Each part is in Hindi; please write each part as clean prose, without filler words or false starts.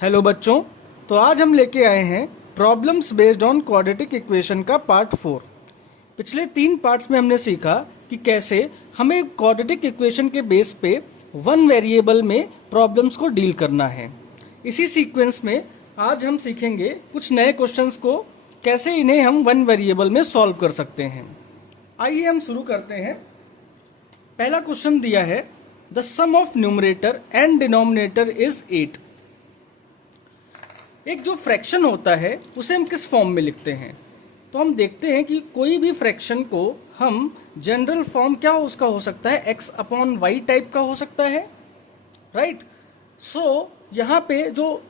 हेलो बच्चों। तो आज हम लेके आए हैं problems based on quadratic equation का पार्ट 4। पिछले 3 पार्ट्स में हमने सीखा कि कैसे हमें क्वाड्रेटिक इक्वेशन के बेस पे वन वेरिएबल में प्रॉब्लम्स को डील करना है। इसी सीक्वेंस में आज हम सीखेंगे कुछ नए क्वेश्चंस को, कैसे इन्हें हम वन वेरिएबल में सॉल्व कर सकते हैं। आइए हम शुरू करते हैं। पहला क्वेश्चन दिया है, the sum of numerator and denominator is 8। एक जो फ्रैक्शन होता है उसे हम किस फॉर्म में लिखते हैं? तो हम देखते हैं कि कोई भी फ्रैक्शन को हम जनरल फॉर्म क्या उसका हो सकता है, x अपॉन वाई टाइप का हो सकता है, राइट। सो यहाँ पे जो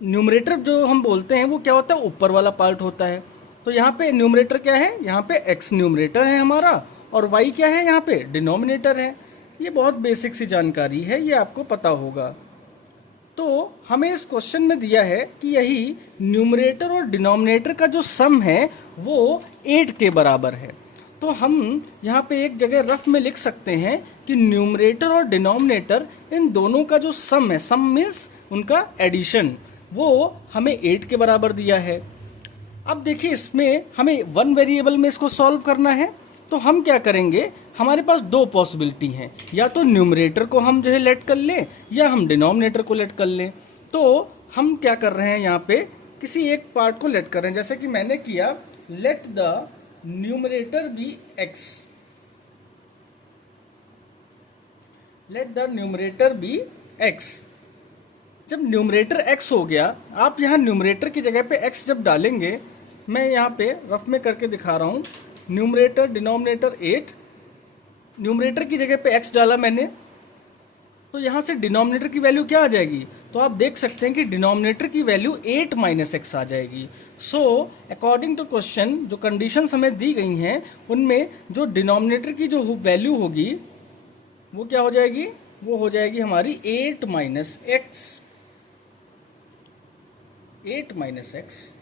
न्यूमरेटर जो हम बोलते हैं वो क्या होता है, ऊपर वाला पार्ट होता है। तो यहाँ पे न्यूमरेटर क्या है, यहाँ पे x न्यूमरेटर है हमारा, और y क्या है, यहाँ पे डिनोमिनेटर है। ये बहुत बेसिक सी जानकारी है, ये आपको पता होगा। तो हमें इस क्वेश्चन में दिया है कि यही न्यूमरेटर और डिनोमिनेटर का जो सम है वो 8 के बराबर है। तो हम यहाँ पे एक जगह रफ में लिख सकते हैं कि न्यूमरेटर और डिनोमिनेटर इन दोनों का जो सम है, सम मीन्स उनका एडिशन, वो हमें 8 के बराबर दिया है। अब देखिए इसमें हमें वन वेरिएबल में इसको सॉल्व करना है। तो हम क्या करेंगे, हमारे पास 2 पॉसिबिलिटी हैं, या तो न्यूमरेटर को हम जो है लेट कर लें या हम डिनोमिनेटर को लेट कर लें। तो हम क्या कर रहे हैं, यहाँ पे किसी एक पार्ट को लेट कर रहे हैं, जैसे कि मैंने किया, let the numerator be x, let the numerator be x। जब न्यूमरेटर x हो गया, आप यहाँ न्यूमरेटर की जगह पे x जब डालेंगे, मैं यहाँ पे रफ में करके दिखा रहा हूँ, न्यूमरेटर डिनोमिनेटर 8, न्यूमरेटर की जगह पे x डाला मैंने, तो यहाँ से डिनोमिनेटर की वैल्यू क्या आ जाएगी, तो आप देख सकते हैं कि डिनोमिनेटर की वैल्यू 8 माइनस एक्स आ जाएगी। सो अकॉर्डिंग टू क्वेश्चन जो कंडीशंस हमें दी गई हैं उनमें जो डिनोमिनेटर की जो वैल्यू होगी वो क्या हो जाएगी, वो हो जाएगी हमारी 8 माइनस एक्स, 8 माइनस एक्स।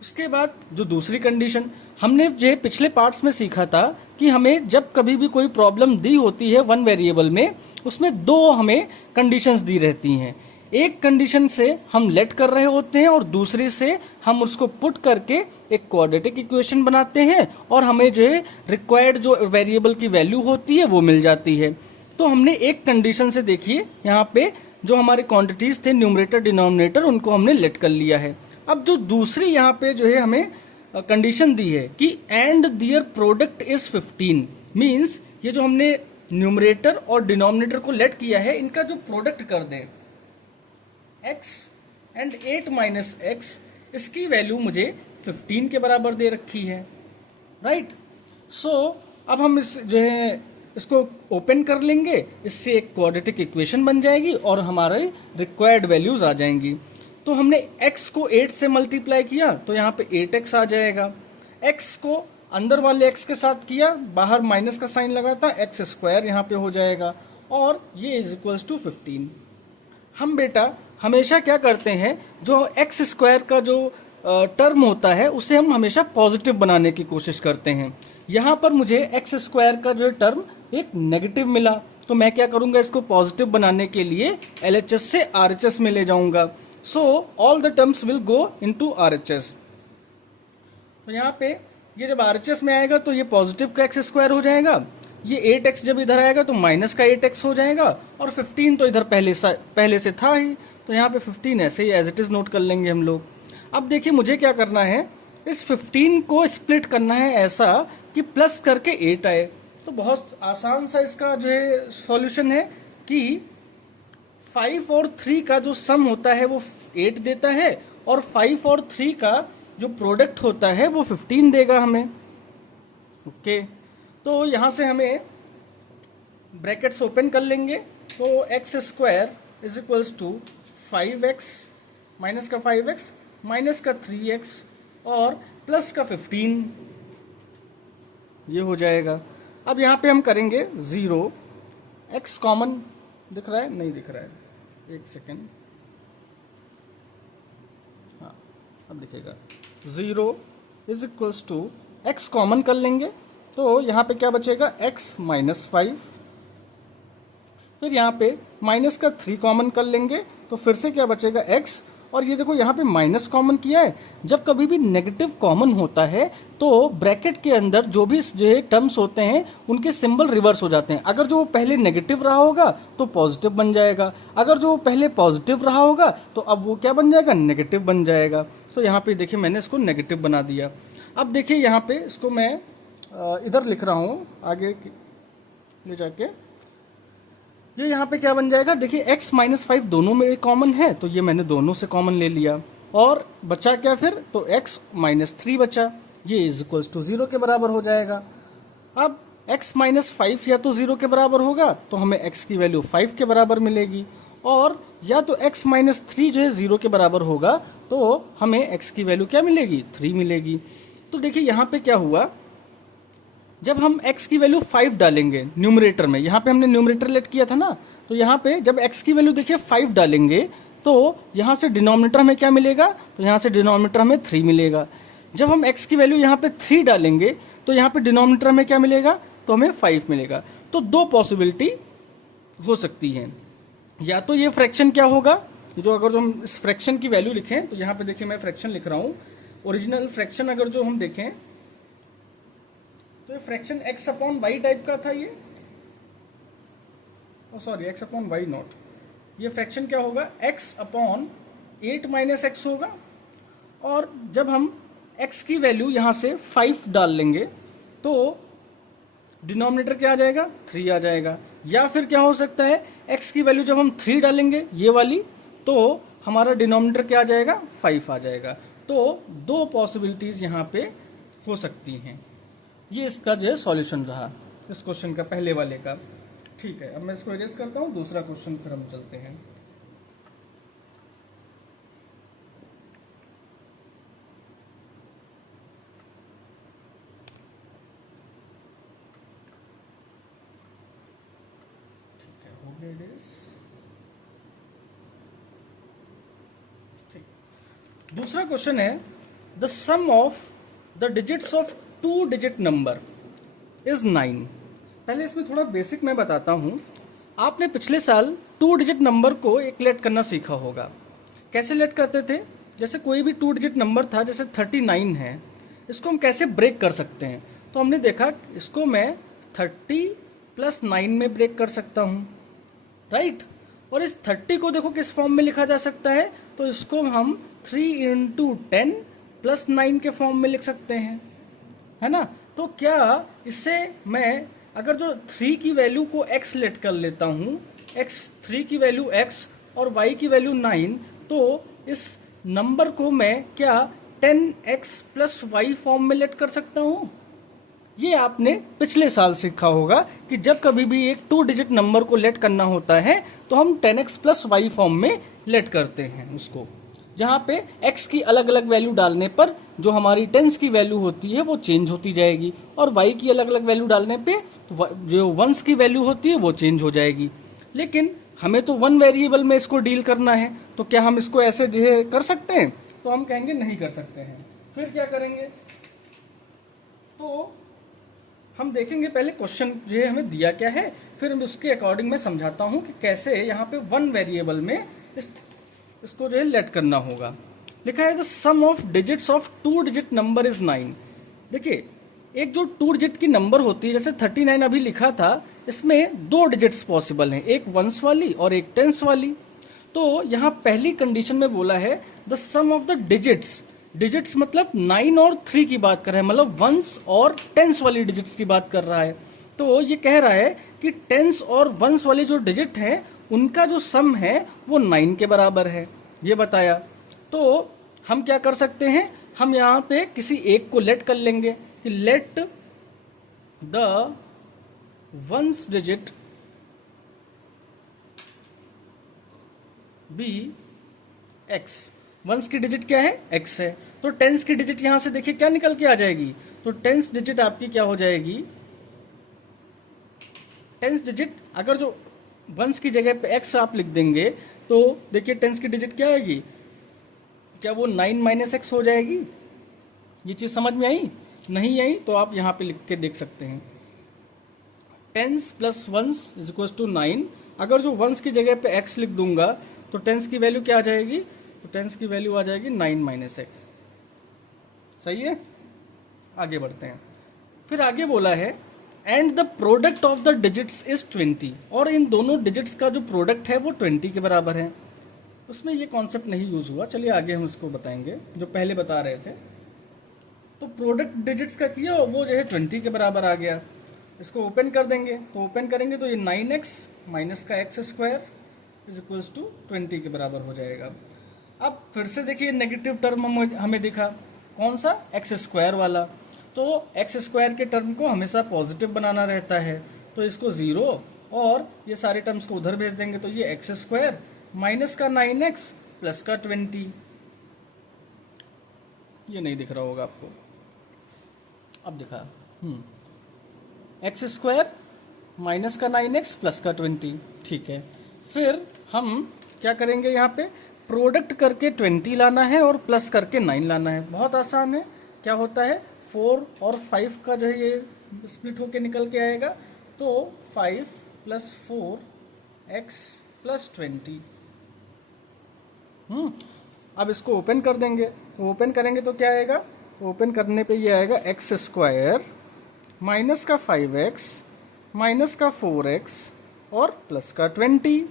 उसके बाद जो दूसरी कंडीशन हमने जो पिछले पार्ट्स में सीखा था कि हमें जब कभी भी कोई प्रॉब्लम दी होती है वन वेरिएबल में, उसमें 2 हमें कंडीशंस दी रहती हैं। एक कंडीशन से हम लेट कर रहे होते हैं और दूसरी से हम उसको पुट करके एक क्वाड्रेटिक इक्वेशन बनाते हैं और हमें जो है रिक्वायर्ड जो वेरिएबल की वैल्यू होती है वो मिल जाती है। तो हमने एक कंडीशन से, देखिए यहाँ पे जो हमारे क्वांटिटीज थे न्यूमरेटर डिनोमिनेटर, उनको हमने लेट कर लिया है। अब जो दूसरी यहाँ पे जो है हमें कंडीशन दी है कि and their product is 15, means ये जो हमने न्यूमरेटर और डिनोमिनेटर को लेट किया है, इनका जो प्रोडक्ट कर दें x एंड 8 माइनस एक्स, इसकी वैल्यू मुझे 15 के बराबर दे रखी है, राइट। सो अब हम इस जो है इसको ओपन कर लेंगे, इससे एक क्वाड्रेटिक इक्वेशन बन जाएगी और हमारे रिक्वायर्ड वैल्यूज आ जाएंगी। तो हमने x को 8 से मल्टीप्लाई किया तो यहाँ पे 8x आ जाएगा, x को अंदर वाले x के साथ किया, बाहर माइनस का साइन लगा था, एक्स स्क्वायर यहाँ पे हो जाएगा, और ये इज इक्वल्स टू 15। हम बेटा हमेशा क्या करते हैं, जो एक्स स्क्वायर का जो टर्म होता है उसे हम हमेशा पॉजिटिव बनाने की कोशिश करते हैं। यहाँ पर मुझे एक्स स्क्वायर का जो टर्म एक नेगेटिव मिला, तो मैं क्या करूंगा, इसको पॉजिटिव बनाने के लिए LHS से RHS में ले जाऊंगा। So all the terms will go into RHS। तो यहाँ पे ये जब RHS में आएगा तो ये पॉजिटिव का एक्स स्क्वायर हो जाएगा, ये 8x जब इधर आएगा तो माइनस का 8x हो जाएगा, और 15 तो इधर पहले से था ही, तो यहाँ पे 15 ऐसे ही एज इट इज नोट कर लेंगे हम लोग। अब देखिए मुझे क्या करना है, इस 15 को स्प्लिट करना है ऐसा कि प्लस करके 8 आए। तो बहुत आसान सा इसका जो है सॉल्यूशन है कि 5 और 3 का जो सम होता है वो 8 देता है, और 5 और 3 का जो प्रोडक्ट होता है वो 15 देगा हमें। ओके, तो यहाँ से हमें ब्रैकेट्स ओपन कर लेंगे, तो x square is equals to 5x minus का 5x माइनस का 3x और प्लस का 15, ये हो जाएगा। अब यहाँ पे हम करेंगे 0, x कॉमन दिख रहा है, नहीं दिख रहा है, एक सेकेंड, हाँ अब दिखेगा। 0 is equals to x common कर लेंगे, तो यहाँ पे क्या बचेगा, x माइनस 5, फिर यहाँ पे माइनस का 3 कॉमन कर लेंगे तो फिर से क्या बचेगा x, और ये देखो यहाँ पे माइनस कॉमन किया है। जब कभी भी नेगेटिव कॉमन होता है तो ब्रैकेट के अंदर जो भी जो टर्म्स होते हैं उनके सिंबल रिवर्स हो जाते हैं। अगर जो पहले नेगेटिव रहा होगा तो पॉजिटिव बन जाएगा, अगर जो पहले पॉजिटिव रहा होगा तो अब वो क्या बन जाएगा, नेगेटिव बन जाएगा। तो यहाँ पे देखिए मैंने इसको नेगेटिव बना दिया। अब देखिए यहाँ पे इसको मैं इधर लिख रहा हूँ आगे ले जाके, ये यहाँ पे क्या बन जाएगा, देखिए x माइनस 5 दोनों में कॉमन है तो ये मैंने दोनों से कॉमन ले लिया, और बचा क्या फिर, तो x माइनस 3 बचा, ये इज इक्वल टू 0 के बराबर हो जाएगा। अब x माइनस 5 या तो 0 के बराबर होगा तो हमें x की वैल्यू 5 के बराबर मिलेगी, और या तो x माइनस 3 जो है 0 के बराबर होगा तो हमें x की वैल्यू क्या मिलेगी, 3 मिलेगी। तो देखिए यहाँ पे क्या हुआ, जब हम x की वैल्यू 5 डालेंगे न्यूमरेटर में, यहाँ पे हमने न्यूमरेटर लेट किया था ना, तो यहाँ पे जब x की वैल्यू देखिए 5 डालेंगे तो यहाँ से डिनोमिनेटर हमें क्या मिलेगा, तो यहाँ से डिनोमिनेटर हमें 3 मिलेगा। जब हम x की वैल्यू यहाँ पे 3 डालेंगे तो यहाँ पे डिनोमिनेटर हमें क्या मिलेगा, तो हमें 5 मिलेगा। तो दो पॉसिबिलिटी हो सकती है, या तो ये फ्रैक्शन क्या होगा, जो अगर जो हम इस फ्रैक्शन की वैल्यू लिखें तो यहाँ पे देखिए मैं फ्रैक्शन लिख रहा हूँ, ओरिजिनल फ्रैक्शन अगर जो हम देखें तो ये fraction x upon y type का था, ये sorry x upon y not, ये फ्रैक्शन क्या होगा, x अपॉन 8 माइनस एक्स होगा, और जब हम x की वैल्यू यहां से 5 डाल लेंगे तो डिनोमिनेटर क्या आ जाएगा, 3 आ जाएगा। या फिर क्या हो सकता है, x की वैल्यू जब हम 3 डालेंगे ये वाली तो हमारा डिनोमिनेटर क्या आ जाएगा, 5 आ जाएगा। तो दो पॉसिबिलिटीज यहाँ पे हो सकती हैं। ये इसका जो है सॉल्यूशन रहा इस क्वेश्चन का, पहले वाले का। ठीक है, अब मैं इसको इरेज करता हूँ, दूसरा क्वेश्चन फिर हम चलते हैं। ठीक है, हो गया इरेज। ठीक, दूसरा क्वेश्चन है, the sum of the digits of 2 digit number is 9। पहले इसमें थोड़ा बेसिक मैं बताता हूं। आपने पिछले साल 2 डिजिट नंबर को एक लेट करना सीखा होगा। कैसे लेट करते थे, जैसे कोई भी 2 डिजिट नंबर था, जैसे 39 है, इसको हम कैसे ब्रेक कर सकते हैं। तो हमने देखा इसको मैं 30 + 9 में ब्रेक कर सकता हूं, राइट। और इस 30 को देखो किस फॉर्म में लिखा जा सकता है, तो इसको हम 3 × 10 + 9 के फॉर्म में लिख सकते हैं, है ना। तो क्या इससे मैं अगर जो 3 की वैल्यू को x लेट कर लेता हूं, x3 की वैल्यू x और y की वैल्यू 9, तो इस नंबर को मैं क्या 10x + y फॉर्म में लेट कर सकता हूं। ये आपने पिछले साल सीखा होगा कि जब कभी भी एक 2 डिजिट नंबर को लेट करना होता है तो हम 10x + y फॉर्म में लेट करते हैं उसको, जहां पे x की अलग अलग वैल्यू डालने पर जो हमारी टेंस की वैल्यू होती है वो चेंज होती जाएगी, और y की अलग अलग वैल्यू डालने पे जो वंस की वैल्यू होती है वो चेंज हो जाएगी। लेकिन हमें तो 1 वेरिएबल में इसको डील करना है, तो क्या हम इसको ऐसे कर सकते हैं, तो हम कहेंगे नहीं कर सकते हैं। फिर क्या करेंगे, तो हम देखेंगे पहले क्वेश्चन जो है हमें दिया क्या है, फिर हम उसके अकॉर्डिंग मैं समझाता हूं कि कैसे यहाँ पे 1 वेरिएबल में इसको जो है लेट करना होगा। लिखा है the sum of digits of 2 digit number is 9। देखिए एक जो 2 डिजिट की नंबर होती है, जैसे 39 अभी लिखा था, इसमें 2 डिजिट्स पॉसिबल हैं, एक वंस वाली और एक टेंस वाली। तो यहाँ पहली कंडीशन में बोला है the sum of the digits, digits मतलब 9 और 3 की बात कर रहा है, मतलब वंस और टेंस वाली डिजिट्स की बात कर रहा है। तो ये कह रहा है कि टेंस और वंस वाली जो डिजिट है उनका जो सम है वो 9 के बराबर है, ये बताया। तो हम क्या कर सकते हैं, हम यहाँ पे किसी एक को लेट कर लेंगे कि let the ones digit be x। Ones की डिजिट क्या है, x है। तो टेंस की डिजिट यहां से देखिए क्या निकल के आ जाएगी, तो टेंस डिजिट आपकी क्या हो जाएगी, टेंस डिजिट अगर जो वंस की जगह पे x आप लिख देंगे तो देखिए टेंस की डिजिट क्या आएगी, क्या वो 9 - x हो जाएगी। ये चीज समझ में आई, नहीं आई तो आप यहाँ पे लिख के देख सकते हैं। Tens + ones = 9। अगर जो वंस की जगह पे x लिख दूंगा तो टेंस की वैल्यू क्या आ जाएगी, तो टेंस की वैल्यू आ जाएगी 9 माइनस एक्स। सही है, आगे बढ़ते हैं। फिर आगे बोला है and the product of the digits is 20, और इन दोनों डिजिट्स का जो प्रोडक्ट है वो 20 के बराबर है। उसमें ये कॉन्सेप्ट नहीं यूज हुआ, चलिए आगे हम इसको बताएंगे जो पहले बता रहे थे। तो प्रोडक्ट डिजिट्स का किया वो जो है 20 के बराबर आ गया। इसको ओपन कर देंगे, तो ओपन करेंगे तो ये 9x माइनस का x square is equals to 20 के बराबर हो जाएगा। अब फिर से देखिए नेगेटिव टर्म हमें दिखा, कौन सा, एक्स स्क्वायर वाला। तो एक्स स्क्वायर के टर्म को हमेशा पॉजिटिव बनाना रहता है, तो इसको 0 और ये सारे टर्म्स को उधर भेज देंगे, तो ये एक्स स्क्वायर माइनस का 9x प्लस का 20, ये नहीं दिख रहा होगा आपको, अब दिखा, एक्स स्क्वायर माइनस का 9x प्लस का 20, ठीक है। फिर हम क्या करेंगे, यहाँ पे प्रोडक्ट करके 20 लाना है और प्लस करके 9 लाना है। बहुत आसान है, क्या होता है 4 और 5 का जो है ये स्प्लिट होके निकल के आएगा, तो 5 प्लस 4x प्लस 20। अब इसको ओपन कर देंगे, तो ओपन करेंगे तो क्या आएगा, ओपन करने पे ये आएगा एक्स स्क्वायर माइनस का 5x माइनस का 4x और प्लस का 20।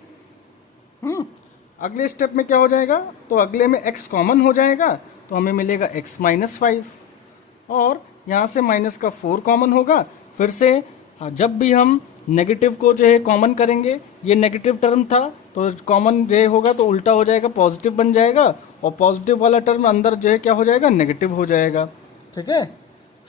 अगले स्टेप में क्या हो जाएगा, तो अगले में x कॉमन हो जाएगा, तो हमें मिलेगा x माइनस 5 और यहाँ से माइनस का 4 कॉमन होगा। फिर से जब भी हम नेगेटिव को जो है कॉमन करेंगे, ये नेगेटिव टर्म था तो कॉमन जो होगा तो उल्टा हो जाएगा, पॉजिटिव बन जाएगा, और पॉजिटिव वाला टर्म अंदर जो है क्या हो जाएगा, नेगेटिव हो जाएगा, ठीक है।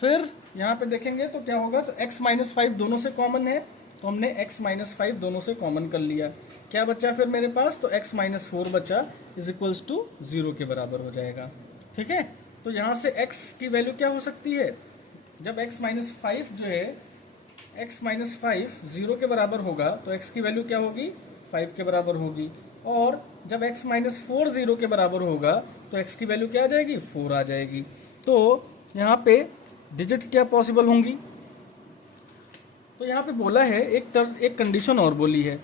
फिर यहाँ पे देखेंगे तो क्या होगा, तो x माइनस 5 दोनों से कॉमन है, तो हमने x माइनस 5 दोनों से कॉमन कर लिया। क्या बचा फिर मेरे पास, तो x माइनस 4 बचा इज इक्वल्स टू 0 के बराबर हो जाएगा, ठीक है। तो यहाँ से x की वैल्यू क्या हो सकती है, जब x माइनस 5 जो है, x माइनस 5 0 के बराबर होगा तो x की वैल्यू क्या होगी, 5 के बराबर होगी, और जब x माइनस 4 0 के बराबर होगा तो x की वैल्यू क्या आ जाएगी, 4 आ जाएगी। तो यहाँ पे डिजिट्स क्या पॉसिबल होंगी, तो यहाँ पे बोला है एक कंडीशन और बोली है,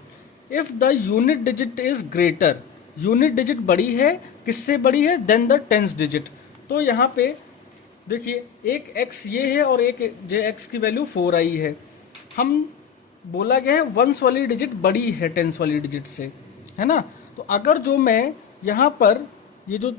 if the unit digit is greater, unit digit बड़ी है, किससे बड़ी है, देन द टेंस डिजिट। तो यहाँ पे देखिए एक x ये है और एक जो x की वैल्यू 4 आई है, हम बोला गया है वंस वाली डिजिट बड़ी है टेंस वाली डिजिट से, है ना। तो अगर जो मैं यहाँ पर ये जो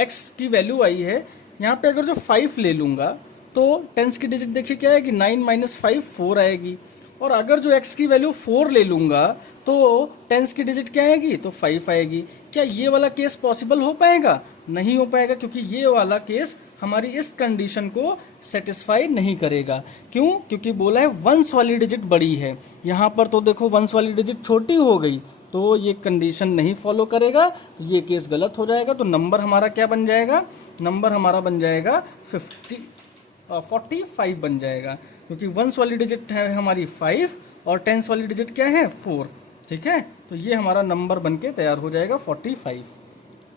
x की वैल्यू आई है, यहाँ पे अगर जो 5 ले लूंगा तो टेंस की डिजिट देखिए क्या आएगी, 9 माइनस 5 4 आएगी, और अगर जो x की वैल्यू 4 ले लूंगा तो टेंस की डिजिट क्या आएगी, तो 5 आएगी। क्या ये वाला केस पॉसिबल हो पाएगा, नहीं हो पाएगा, क्योंकि ये वाला केस हमारी इस कंडीशन को सेटिस्फाई नहीं करेगा। क्यों, क्योंकि बोला है वंस वाली डिजिट बड़ी है, यहाँ पर तो देखो वंस वाली डिजिट छोटी हो गई, तो ये कंडीशन नहीं फॉलो करेगा, ये केस गलत हो जाएगा। तो नंबर हमारा क्या बन जाएगा, नंबर हमारा बन जाएगा 45 बन जाएगा, क्योंकि वंस वाली डिजिट है हमारी 5 और टेंस वाली डिजिट क्या है 4, ठीक है। तो ये हमारा नंबर बन के तैयार हो जाएगा 45।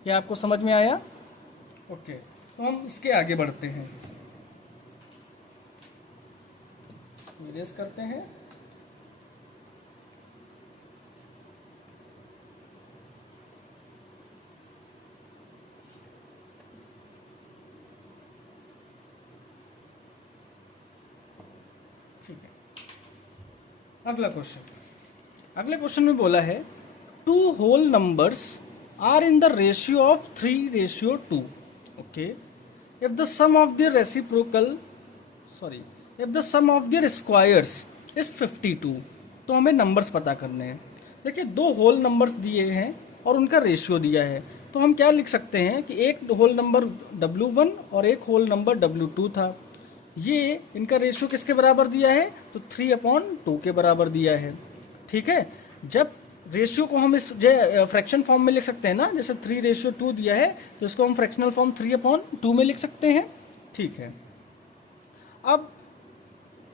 क्या आपको समझ में आया, ओके। तो हम इसके आगे बढ़ते हैं, इरेज करते हैं। ठीक है, अगला क्वेश्चन में बोला है 2 whole numbers are in the ratio of 3:2, okay, if the sum of their squares is 52। तो हमें नंबर्स पता करने हैं। देखिए 2 होल नंबर्स दिए हैं और उनका रेशियो दिया है, तो हम क्या लिख सकते हैं कि एक होल नंबर W1 और एक होल नंबर W2 था, ये इनका रेशियो किसके बराबर दिया है, तो 3/2 के बराबर दिया है, ठीक है। जब रेशियो को हम इस फ्रैक्शन फॉर्म में लिख सकते हैं ना, जैसे 3:2 दिया है तो इसको हम फ्रैक्शनल फॉर्म 3/2 में लिख सकते हैं, ठीक है। अब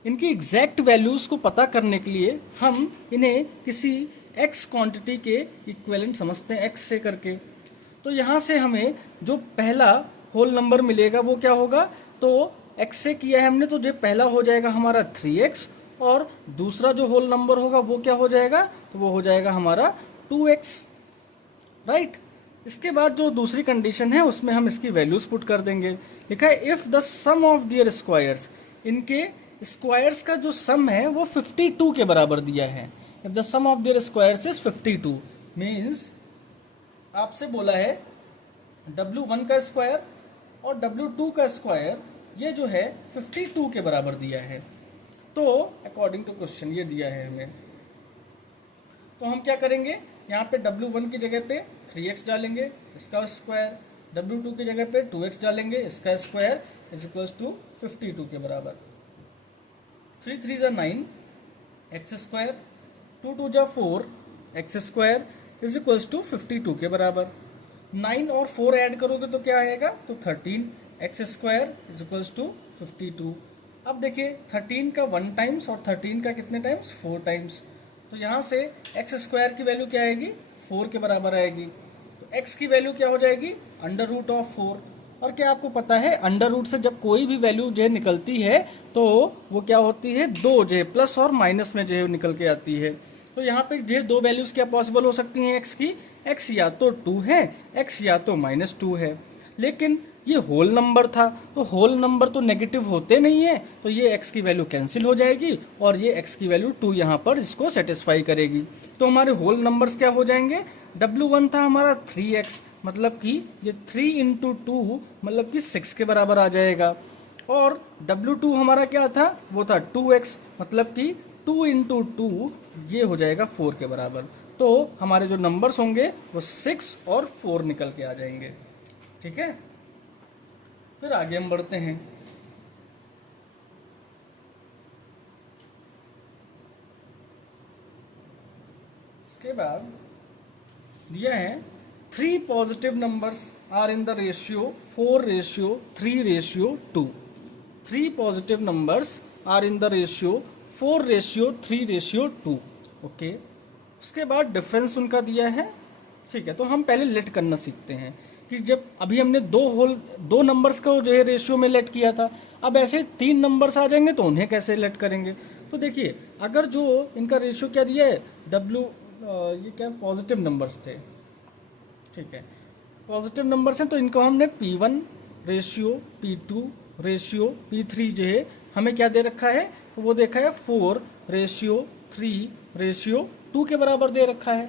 इनकी एग्जैक्ट वैल्यूज को पता करने के लिए हम इन्हें किसी x क्वांटिटी के इक्विवेलेंट समझते हैं, x से करके। तो यहां से हमें जो पहला होल नंबर मिलेगा वो क्या होगा, तो x से किया है हमने, तो जो पहला हो जाएगा हमारा 3x, और दूसरा जो होल नंबर होगा वो क्या हो जाएगा, तो वो हो जाएगा हमारा 2x, राइट। इसके बाद जो दूसरी कंडीशन है उसमें हम इसकी वैल्यूज पुट कर देंगे। लिखा है if the sum of their squares, इनके स्क्वायर्स का जो सम है वो 52 के बराबर दिया है। If the sum of their squares is 52 means आपसे बोला है W1 का स्क्वायर और W2 का स्क्वायर ये जो है 52 के बराबर दिया है। तो अकॉर्डिंग टू क्वेश्चन ये दिया है हमें, तो हम क्या करेंगे, यहाँ पे W1 की जगह पे 3x डालेंगे इसका स्क्वायर, W2 की जगह पे 2x डालेंगे इसका स्क्वायर इज इक्वल टू 52 के बराबर। 3 3 जा 9 एक्स स्क्वायर, 2 2 जा 4 x square is equal to 52 के बराबर। 9 और 4 ऐड करोगे तो क्या आएगा, तो 13 x square is equal to 52। अब देखिए 13 का 1 टाइम्स और 13 का कितने टाइम्स, 4 टाइम्स, तो यहाँ से एक्स स्क्वायर की वैल्यू क्या आएगी, 4 के बराबर आएगी। तो एक्स की वैल्यू क्या हो जाएगी, अंडर रूट ऑफ 4। और क्या आपको पता है अंडर रूट से जब कोई भी वैल्यू जो निकलती है तो वो क्या होती है, दो जो प्लस और माइनस में जो निकल के आती है। तो यहाँ पे जो दो वैल्यूज क्या पॉसिबल हो सकती हैं एक्स की, एक्स या तो 2 है, एक्स या तो -2 है। लेकिन ये होल नंबर था, तो होल नंबर तो नेगेटिव होते नहीं है, तो ये x की वैल्यू कैंसिल हो जाएगी और ये x की वैल्यू 2 यहाँ पर इसको सेटिस्फाई करेगी। तो हमारे होल नंबर्स क्या हो जाएंगे, W1 था हमारा 3x, मतलब कि ये 3 इंटू 2 मतलब कि 6 के बराबर आ जाएगा। और W2 हमारा क्या था, वो था 2x, मतलब कि 2 इंटू 2 ये हो जाएगा 4 के बराबर। तो हमारे जो नंबर्स होंगे वो 6 और 4 निकल के आ जाएंगे। ठीक है, फिर आगे हम बढ़ते हैं। इसके बाद दिया है 3 positive numbers are in the ratio 4:3:2। 3 positive numbers are in the ratio 4:3:2। Okay, उसके बाद डिफरेंस उनका दिया है। ठीक है, तो हम पहले लेट करना सीखते हैं कि जब अभी हमने दो नंबर्स को जो है रेशियो में लेट किया था, अब ऐसे 3 नंबर्स आ जाएंगे तो उन्हें कैसे लेट करेंगे। तो देखिए अगर जो इनका रेशियो क्या दिया है, ये क्या पॉजिटिव नंबर्स थे, ठीक है पॉजिटिव नंबर्स हैं, तो इनको हमने P1 ratio P2 ratio P3 जो है हमें क्या दे रखा है, तो वो देखा है 4:3:2 के बराबर दे रखा है।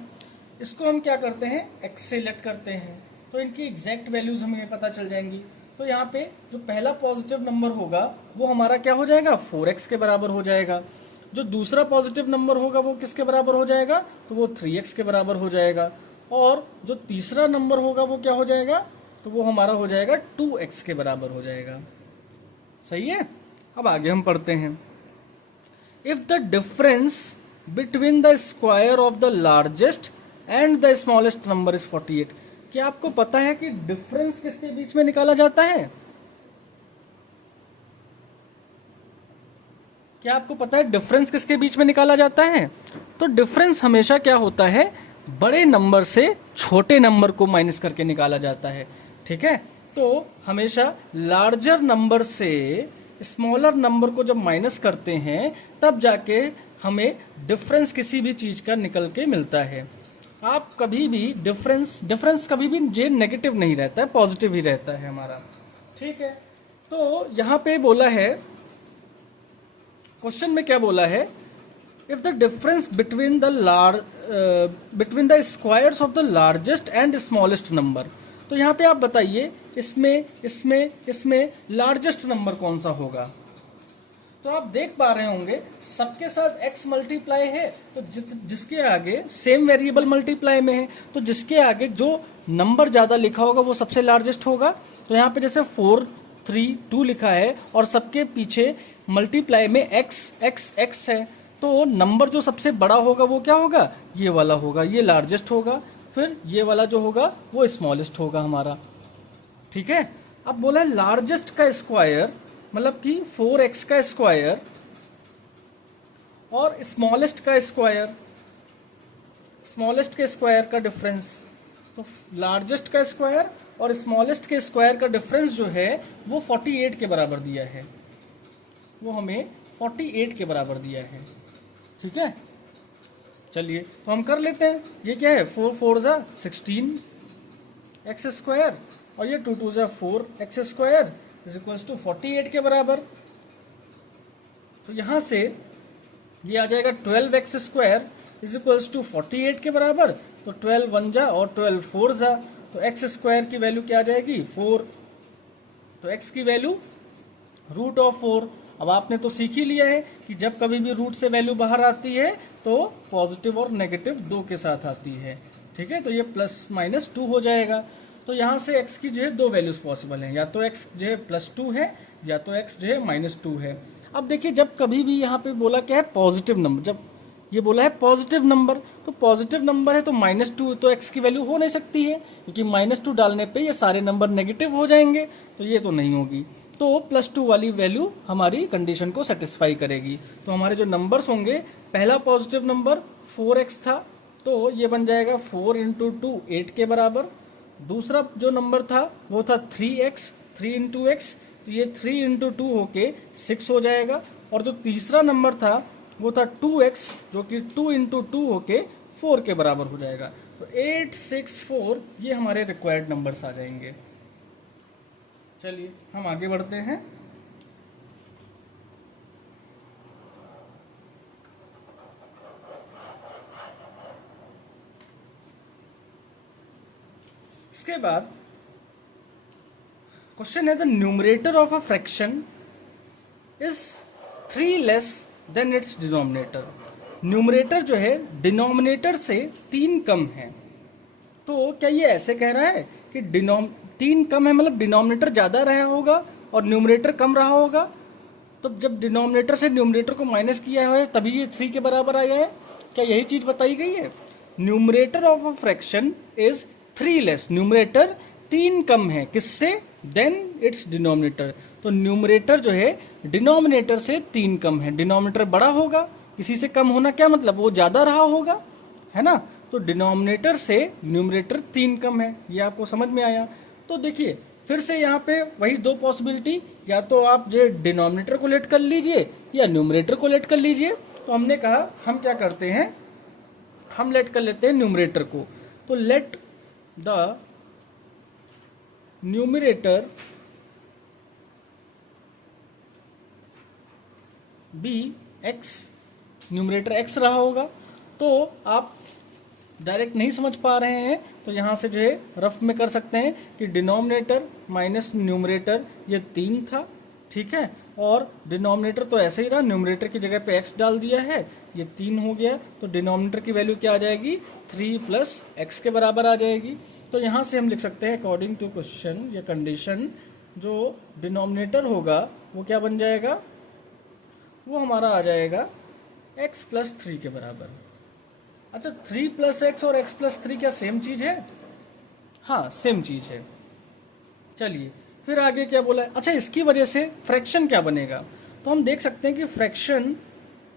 इसको हम क्या करते हैं, x से लेट करते हैं, तो इनकी एग्जैक्ट वैल्यूज हमें पता चल जाएंगी। तो यहाँ पे जो पहला पॉजिटिव नंबर होगा वो हमारा क्या हो जाएगा, 4x के बराबर हो जाएगा। जो दूसरा पॉजिटिव नंबर होगा वो किसके बराबर हो जाएगा, तो वो 3x के बराबर हो जाएगा। और जो तीसरा नंबर होगा वो क्या हो जाएगा, तो वो हमारा हो जाएगा 2x के बराबर हो जाएगा। सही है, अब आगे हम पढ़ते हैं। If the difference between the square of the largest and the smallest number is 48। क्या आपको पता है कि डिफरेंस किसके बीच में निकाला जाता है, क्या आपको पता है डिफरेंस किसके बीच में निकाला जाता है। तो डिफरेंस हमेशा क्या होता है, बड़े नंबर से छोटे नंबर को माइनस करके निकाला जाता है। ठीक है, तो हमेशा लार्जर नंबर से स्मॉलर नंबर को जब माइनस करते हैं तब जाके हमें डिफरेंस किसी भी चीज का निकल के मिलता है। आप कभी भी डिफरेंस कभी भी जे नेगेटिव नहीं रहता है, पॉजिटिव ही रहता है हमारा। ठीक है, तो यहाँ पे बोला है, क्वेश्चन में क्या बोला है, if the difference between the squares of the largest and smallest number. तो यहाँ पे आप बताइए इसमें लार्जेस्ट नंबर कौन सा होगा। तो आप देख पा रहे होंगे सबके साथ x मल्टीप्लाई है, तो जिसके आगे सेम वेरिएबल मल्टीप्लाई में है, तो जिसके आगे जो नंबर ज्यादा लिखा होगा वो सबसे लार्जेस्ट होगा। तो यहाँ पे जैसे 4 3 2 लिखा है और सबके पीछे मल्टीप्लाई में x है, तो नंबर जो सबसे बड़ा होगा वो क्या होगा, ये वाला होगा, ये लार्जेस्ट होगा। फिर ये वाला जो होगा वो स्मॉलेस्ट होगा हमारा। ठीक है, अब बोला है लार्जेस्ट का स्क्वायर मतलब कि 4x का स्क्वायर और स्मॉलेस्ट का स्क्वायर, स्मॉलेस्ट के स्क्वायर का डिफरेंस। तो लार्जेस्ट का स्क्वायर और स्मॉलेस्ट के स्क्वायर का डिफरेंस जो है वो 48 के बराबर दिया है, वो हमें 48 के बराबर दिया है। ठीक है, चलिए तो हम कर लेते हैं। ये क्या है, 4 4 जा 16 एक्स स्क्वायर, और ये 2 2 4 x square is equals to 48 के बराबर। तो यहां से ये आ जाएगा 12 x square is equals to 48 के बराबर। तो 12 1 जा और 12 4 जा, तो एक्स स्क्वायर की वैल्यू क्या आ जाएगी 4। तो एक्स की वैल्यू रूट ऑफ 4। अब आपने तो सीख ही लिया है कि जब कभी भी रूट से वैल्यू बाहर आती है तो पॉजिटिव और नेगेटिव दो के साथ आती है। ठीक है, तो ये प्लस माइनस 2 हो जाएगा। तो यहाँ से x की जो है दो वैल्यूज पॉसिबल हैं, या तो x जो है +2 है या तो x जो है -2 है। अब देखिए जब कभी भी यहाँ पे बोला क्या है पॉजिटिव नंबर, जब ये बोला है पॉजिटिव नंबर, तो पॉजिटिव नंबर है तो -2 तो x की वैल्यू हो नहीं सकती है, क्योंकि -2 डालने पे ये सारे नंबर नेगेटिव हो जाएंगे, तो ये तो नहीं होगी। तो +2 वाली वैल्यू हमारी कंडीशन को सेटिस्फाई करेगी। तो हमारे जो नंबर्स होंगे, पहला पॉजिटिव नंबर 4x था, तो ये बन जाएगा 4 × 2 8 के बराबर। दूसरा जो नंबर था वो था 3x, 3 × x, तो ये 3 × 2 होके 6 हो जाएगा। और जो तीसरा नंबर था वो था 2x, जो कि 2 × 2 होके 4 के बराबर हो जाएगा। तो 8 6 4 ये हमारे रिक्वायर्ड नंबर्स आ जाएंगे। चलिए हम आगे बढ़ते हैं। इसके बाद क्वेश्चन है the numerator of a fraction is 3 less than its denominator. Numerator जो है डिनोमिनेटर से 3 कम है। तो क्या ये ऐसे कह रहा है कि 3 कम है, मतलब डिनोमिनेटर ज्यादा रहा होगा और न्यूमरेटर कम रहा होगा? तो जब डिनोमिनेटर से न्यूमरेटर को माइनस किया है तभी ये 3 के बराबर आया है, क्या यही चीज बताई गई है? Numerator of a fraction is 3 less, numerator 3 कम है किससे? Then its denominator. तो न्यूमरेटर जो है डिनोमिनेटर से 3 कम है। डिनोमिनेटर बड़ा होगा, किसी से कम होना क्या मतलब? वो ज्यादा रहा होगा, है ना। तो डिनोमिनेटर से न्यूमरेटर 3 कम है, ये आपको समझ में आया। तो देखिए फिर से यहाँ पे वही दो पॉसिबिलिटी, या तो आप जो डिनोमिनेटर को लेट कर लीजिए या न्यूमरेटर को लेट कर लीजिए। तो हमने कहा हम क्या करते हैं, हम लेट कर लेते हैं न्यूमरेटर को। तो let the numerator be x, numerator x रहा होगा। तो आप डायरेक्ट नहीं समझ पा रहे हैं तो यहां से जो है रफ में कर सकते हैं कि डिनोमिनेटर माइनस न्यूमरेटर ये 3 था, ठीक है, और डिनोमिनेटर तो ऐसे ही रहा, न्यूमरेटर की जगह पे x डाल दिया है, ये 3 हो गया। तो डिनोमिनेटर की वैल्यू क्या आ जाएगी? 3 + x के बराबर आ जाएगी। तो यहां से हम लिख सकते हैं अकॉर्डिंग टू क्वेश्चन या कंडीशन, जो डिनोमिनेटर होगा वो क्या बन जाएगा? वो हमारा आ जाएगा x + 3 के बराबर। अच्छा, 3 + x और x + 3 क्या सेम चीज है? हाँ, सेम चीज है। चलिए फिर आगे क्या बोला है? अच्छा, इसकी वजह से फ्रैक्शन क्या बनेगा? तो हम देख सकते हैं कि फ्रैक्शन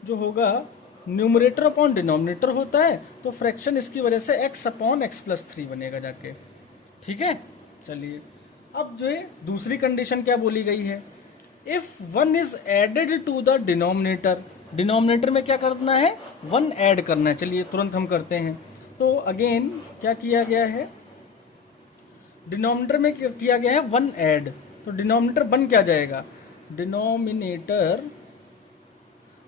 जो होगा न्यूमरेटर अपॉन डिनोमिनेटर होता है, तो फ्रैक्शन इसकी वजह से x अपॉन x + 3 बनेगा जाके, ठीक है। चलिए अब जो है दूसरी कंडीशन क्या बोली गई है? If 1 is added to the denominator, denominator में क्या करना है? 1 ऐड करना है। चलिए तुरंत हम करते हैं। तो अगेन क्या किया गया है? डिनोमिनेटर में किया गया है 1 ऐड, तो डिनोमिनेटर बन क्या जाएगा? डिनोमिनेटर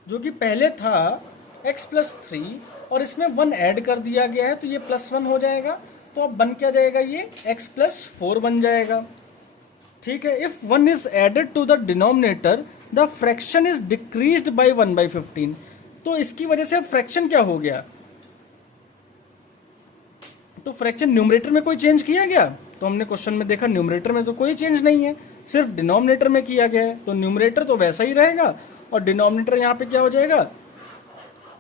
जो कि पहले था x + 3 और इसमें 1 ऐड कर दिया गया है, तो ये +1 हो जाएगा। तो अब बन क्या जाएगा? ये x + 4 बन जाएगा, ठीक है। If 1 is added to the denominator the fraction is decreased by 1/15। तो इसकी वजह से अब फ्रैक्शन क्या हो गया? तो फ्रैक्शन न्यूमरेटर में कोई चेंज किया गया? तो हमने क्वेश्चन में देखा न्यूमरेटर में तो कोई चेंज नहीं है, सिर्फ डिनोमिनेटर में किया गया है। तो न्यूमरेटर तो वैसा ही रहेगा और डिनोमिनेटर यहाँ पे क्या हो जाएगा?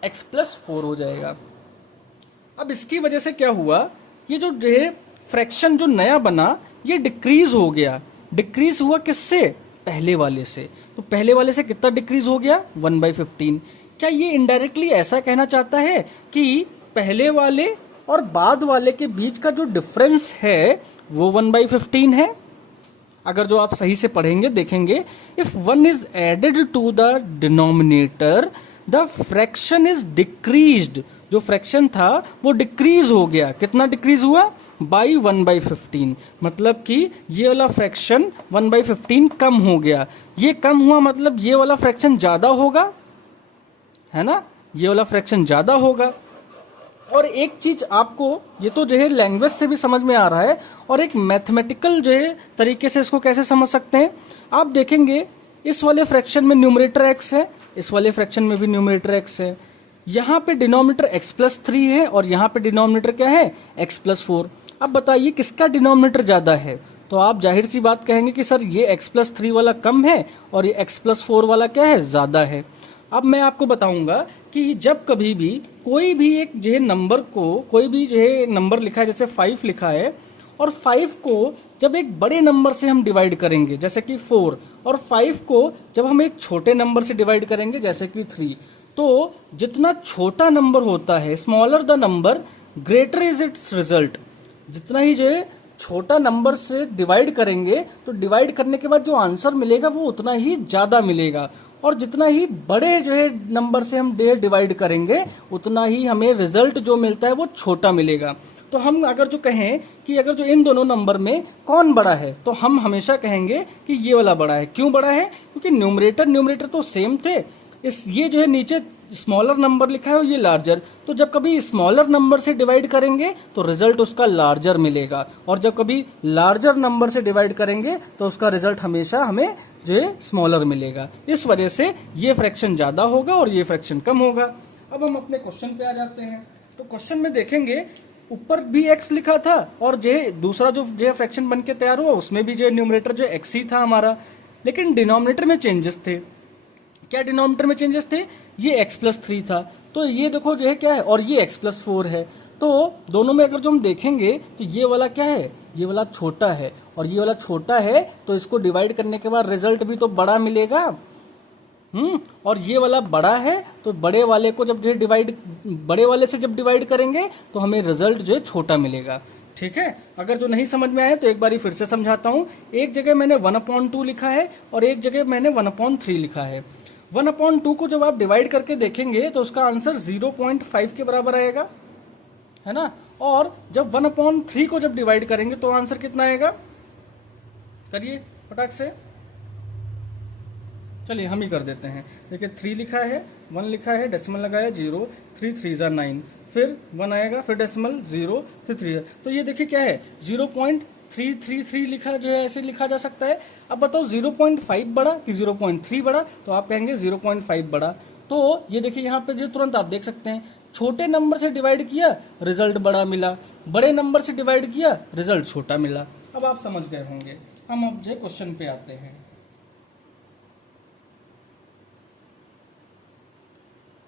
x + 4 हो जाएगा। अब इसकी वजह से क्या हुआ? ये जो फ्रैक्शन जो नया बना ये डिक्रीज हो गया। डिक्रीज हुआ किससे? पहले वाले से। तो पहले वाले से कितना डिक्रीज हो गया? 1/15। क्या ये इनडायरेक्टली ऐसा कहना चाहता है कि पहले वाले और बाद वाले के बीच का जो डिफरेंस है वो 1/15 है? अगर जो आप सही से पढ़ेंगे देखेंगे, if 1 is added to the denominator the fraction is decreased, जो फ्रैक्शन था वो डिक्रीज हो गया। कितना डिक्रीज हुआ? बाई 1/15, मतलब कि ये वाला फ्रैक्शन 1/15 कम हो गया। ये कम हुआ मतलब ये वाला फ्रैक्शन ज्यादा होगा, है ना, ये वाला फ्रैक्शन ज्यादा होगा। और एक चीज आपको ये तो जो है लैंग्वेज से भी समझ में आ रहा है, और एक मैथमेटिकल जो है तरीके से इसको कैसे समझ सकते हैं, आप देखेंगे इस वाले फ्रैक्शन में न्यूमरेटर x है, इस वाले फ्रैक्शन में भी न्यूमरेटर x है, यहाँ पे डिनोमिनेटर x+3 है और यहाँ पे डिनोमिनेटर क्या है x+4। अब बताइए किसका डिनोमिनेटर ज्यादा है, तो आप जाहिर सी बात कहेंगे कि सर ये x+3 वाला कम है और ये x+4 वाला क्या है ज्यादा है। अब मैं आपको बताऊंगा कि जब कभी भी कोई भी एक जो है नंबर को, कोई भी जो है नंबर लिखा है, जैसे 5 लिखा है, और 5 को जब एक बड़े नंबर से हम डिवाइड करेंगे जैसे कि 4, और 5 को जब हम एक छोटे नंबर से डिवाइड करेंगे जैसे कि 3, तो जितना छोटा नंबर होता है, smaller the number greater is it's result. जितना ही जो है छोटा नंबर से डिवाइड करेंगे तो डिवाइड करने के बाद जो आंसर मिलेगा वो उतना ही ज्यादा मिलेगा, और जितना ही बड़े जो है नंबर से हम डिवाइड करेंगे उतना ही हमें रिजल्ट जो मिलता है वो छोटा मिलेगा। तो हम अगर जो कहें कि अगर जो इन दोनों नंबर में कौन बड़ा है, तो हम हमेशा कहेंगे कि ये वाला बड़ा है। क्यों बड़ा है? क्योंकि न्यूमरेटर तो सेम थे, इस ये जो है नीचे स्मॉलर नंबर लिखा है और ये लार्जर, तो जब कभी स्मॉलर नंबर से डिवाइड करेंगे तो रिजल्ट उसका लार्जर मिलेगा, और जब कभी लार्जर नंबर से डिवाइड करेंगे तो उसका रिजल्ट हमेशा हमें जो है स्मॉलर मिलेगा। इस वजह से ये फ्रैक्शन ज्यादा होगा और ये फ्रैक्शन कम होगा। अब हम अपने क्वेश्चन पे आ जाते हैं। तो क्वेश्चन में देखेंगे ऊपर भी x लिखा था और जो दूसरा जो फ्रैक्शन बन के तैयार हुआ उसमें भी जो न्यूमरेटर जो x ही था हमारा, लेकिन डिनोमिनेटर में चेंजेस थे। क्या डिनोमिनेटर में चेंजेस थे? ये x+3 था, तो ये देखो जो है क्या है, और ये x+4 है। तो दोनों में अगर जो हम देखेंगे तो ये वाला क्या है, ये वाला छोटा है और ये वाला छोटा है, तो इसको डिवाइड करने के बाद रिजल्ट भी तो बड़ा मिलेगा। और ये वाला बड़ा है, तो बड़े वाले को जब जो डिवाइड, बड़े वाले से जब डिवाइड करेंगे तो हमें रिजल्ट जो है छोटा मिलेगा। ठीक है, अगर जो नहीं समझ में आया तो एक बार फिर से समझाता हूं। एक जगह मैंने 1/2 लिखा है और एक जगह मैंने 1/3 लिखा है। 1/2 को जब आप डिवाइड करके देखेंगे तो उसका आंसर 0.5 के बराबर आएगा, है ना। और जब 1/3 को जब डिवाइड करेंगे तो आंसर कितना आएगा, करिए फटाक से। चलिए हम ही कर देते हैं। देखिए 3 लिखा है, 1 लिखा है, डेसिमल लगाया 0, 3 3 जा 9, फिर 1 आएगा, फिर डेसिमल 0, फिर 3। तो ये देखिए क्या है, 0.333 लिखा जो है ऐसे लिखा जा सकता है। अब बताओ 0.5 बड़ा कि 0.3 बड़ा, तो आप कहेंगे 0.5 बड़ा। तो ये देखिए यहाँ पे जो तुरंत आप देख सकते हैं, छोटे नंबर से डिवाइड किया रिजल्ट बड़ा मिला, बड़े नंबर से डिवाइड किया रिजल्ट छोटा मिला। अब आप समझ गए होंगे। हम अब जो क्वेश्चन पे आते हैं।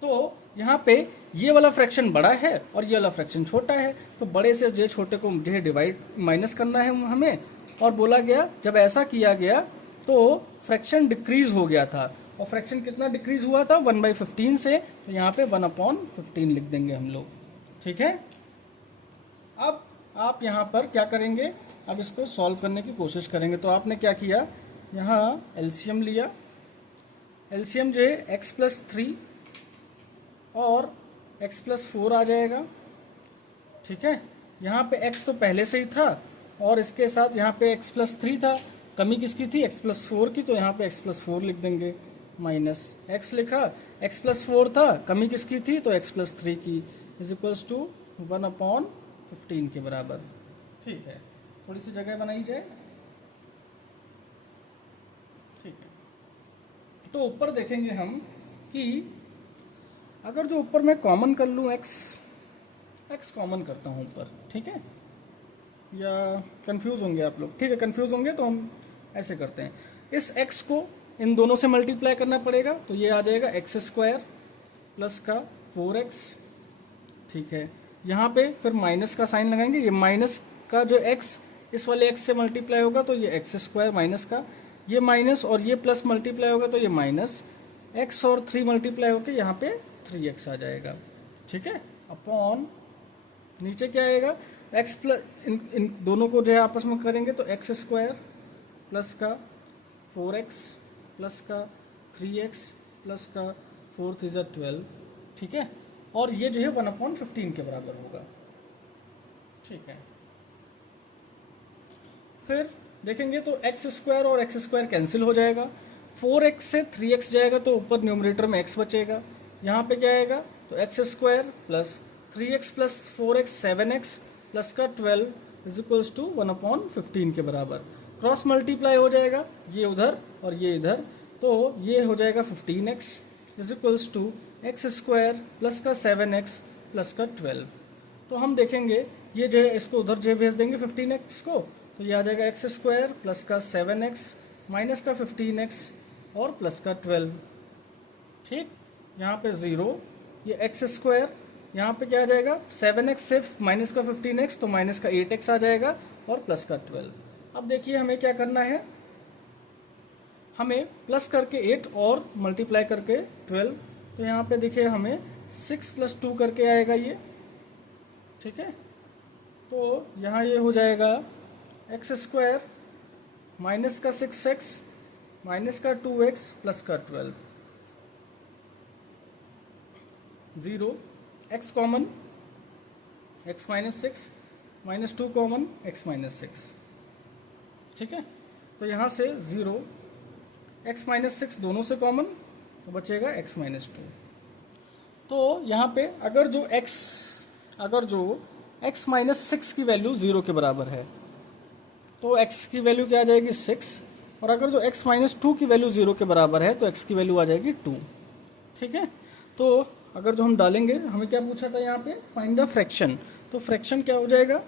तो यहाँ पे ये वाला फ्रैक्शन बड़ा है और ये वाला फ्रैक्शन छोटा है, तो बड़े से जो छोटे को जो है डिवाइड माइनस करना है हमें। और बोला गया जब ऐसा किया गया तो फ्रैक्शन डिक्रीज हो गया था, और फ्रैक्शन कितना डिक्रीज हुआ था 1/15 से, तो यहाँ पे 1/15 लिख देंगे हम लोग। ठीक है, अब आप यहाँ पर क्या करेंगे, अब इसको सॉल्व करने की कोशिश करेंगे। तो आपने क्या किया, यहाँ एलसीएम लिया, एलसीएम जो है x+3 और x+4 आ जाएगा। ठीक है, यहाँ पे x तो पहले से ही था और इसके साथ यहाँ पे x+3 था, कमी किसकी थी, x+4 की, तो यहाँ पे x+4 लिख देंगे, माइनस x लिखा, x+4 था, कमी किसकी थी, तो x+3 की, इज इक्वल्स टू 1/15 के बराबर। ठीक है, थोड़ी सी जगह बनाई जाए। ठीक है, तो ऊपर देखेंगे हम कि अगर जो ऊपर मैं कॉमन कर लूँ x कॉमन करता हूँ ऊपर, ठीक है, या कंफ्यूज होंगे आप लोग, ठीक है कंफ्यूज होंगे तो हम ऐसे करते हैं, इस x को इन दोनों से मल्टीप्लाई करना पड़ेगा, तो ये आ जाएगा x² प्लस का 4x। ठीक है, यहाँ पे फिर माइनस का साइन लगाएंगे, ये माइनस का जो x इस वाले x से मल्टीप्लाई होगा तो ये x² माइनस का, ये माइनस और ये प्लस मल्टीप्लाई होगा तो ये माइनस, x और 3 मल्टीप्लाई होकर यहाँ पे 3x आ जाएगा। ठीक है, अपॉन नीचे क्या आएगा, x प्लस इन दोनों को जो है आपस में करेंगे तो x² प्लस का 4x प्लस का 3x प्लस का 4 3 12। ठीक है, और ये जो है 1/15 के बराबर होगा। ठीक है, फिर देखेंगे तो एक्स स्क्वायर और एक्स स्क्वायर कैंसिल हो जाएगा, 4x से 3x जाएगा तो ऊपर न्यूमरेटर में x बचेगा, यहाँ पे क्या आएगा तो x square plus 3x plus 4x 7x plus का 12 इज इक्वल्स टू 1/15 के बराबर। क्रॉस मल्टीप्लाई हो जाएगा, ये उधर और ये इधर, तो ये हो जाएगा 15x is equals to x square plus का 7x प्लस का 12। तो हम देखेंगे ये जो है इसको उधर जो भेज देंगे 15x को, तो ये आ जाएगा एक्स स्क्वायर प्लस का 7x माइनस का 15x और प्लस का 12। ठीक, यहाँ पे 0, ये एक्स स्क्वायर, यहाँ पे क्या आ जाएगा 7x से माइनस का 15x तो माइनस का 8x आ जाएगा और प्लस का 12। अब देखिए हमें क्या करना है, हमें प्लस करके 8 और मल्टीप्लाई करके 12, तो यहाँ पे देखिए हमें 6 + 2 करके आएगा ये। ठीक है, तो यहाँ ये हो जाएगा एक्स स्क्वायर माइनस का 6x माइनस का 2x प्लस का 12, 0 x common, x minus 6 minus 2 common, x minus 6। ठीक है, तो यहाँ से 0 x माइनस 6 दोनों से कॉमन, तो बचेगा x माइनस 2। तो यहाँ पे अगर जो x माइनस 6 की वैल्यू 0 के बराबर है तो x की वैल्यू क्या आ जाएगी 6, और अगर जो x माइनस 2 की वैल्यू 0 के बराबर है तो x की वैल्यू आ जाएगी 2। ठीक है, तो अगर जो हम डालेंगे, हमें क्या पूछा था यहाँ पे फाइंड द फ्रैक्शन, तो फ्रैक्शन क्या हो जाएगा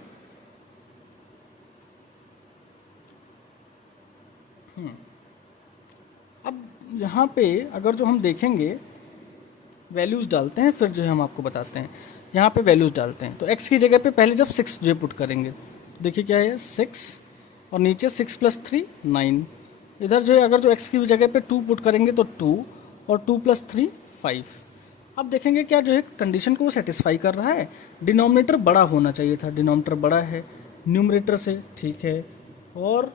अब यहाँ पे अगर जो हम देखेंगे वैल्यूज डालते हैं, फिर जो है हम आपको बताते हैं। यहाँ पे वैल्यूज डालते हैं तो x की जगह पे पहले जब 6 जो पुट करेंगे, देखिए क्या है 6 और नीचे 6 + 3 9, इधर जो है अगर जो x की जगह पे 2 पुट करेंगे तो 2 और 2 + 3 5। अब देखेंगे क्या जो है कंडीशन को वो सेटिस्फाई कर रहा है, डिनोमिनेटर बड़ा होना चाहिए था, डिनोमिनेटर बड़ा है न्यूमरेटर से। ठीक है, और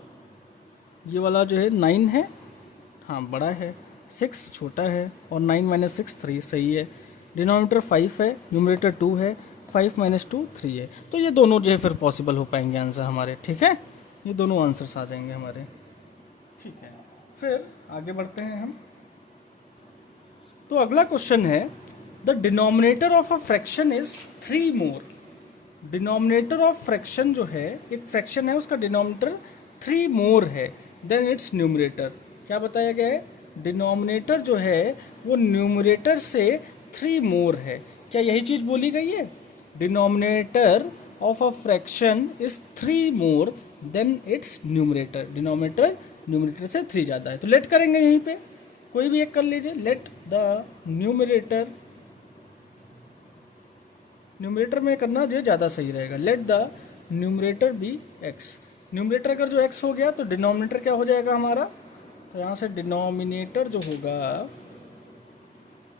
ये वाला जो है 9 है, हाँ बड़ा है, 6 छोटा है और 9 - 6 3, सही है। डिनोमिनेटर 5 है, न्यूमरेटर 2 है, 5 - 2 3 है, तो ये दोनों जो है फिर पॉसिबल हो पाएंगे आंसर हमारे। ठीक है, ये दोनों आंसर्स आ जाएंगे हमारे। ठीक है, फिर आगे बढ़ते हैं हम। तो अगला क्वेश्चन है the denominator of a fraction is 3 more. Denominator of fraction जो है, एक फ्रैक्शन है उसका डिनोमिनेटर 3 मोर है देन इट्स न्यूमरेटर। क्या बताया गया है, डिनोमिनेटर जो है वो न्यूमरेटर से 3 मोर है। क्या यही चीज बोली गई है, denominator of a fraction is 3 more than it's numerator, denominator numerator से 3 ज्यादा है। तो लेट करेंगे, यहीं पे कोई भी एक कर लीजिए, लेट द न्यूमरेटर, न्यूमरेटर में करना जो ज्यादा सही रहेगा, let the numerator be x। Numerator अगर जो x हो गया तो डिनोमिनेटर क्या हो जाएगा हमारा, तो यहाँ से डिनोमिनेटर जो होगा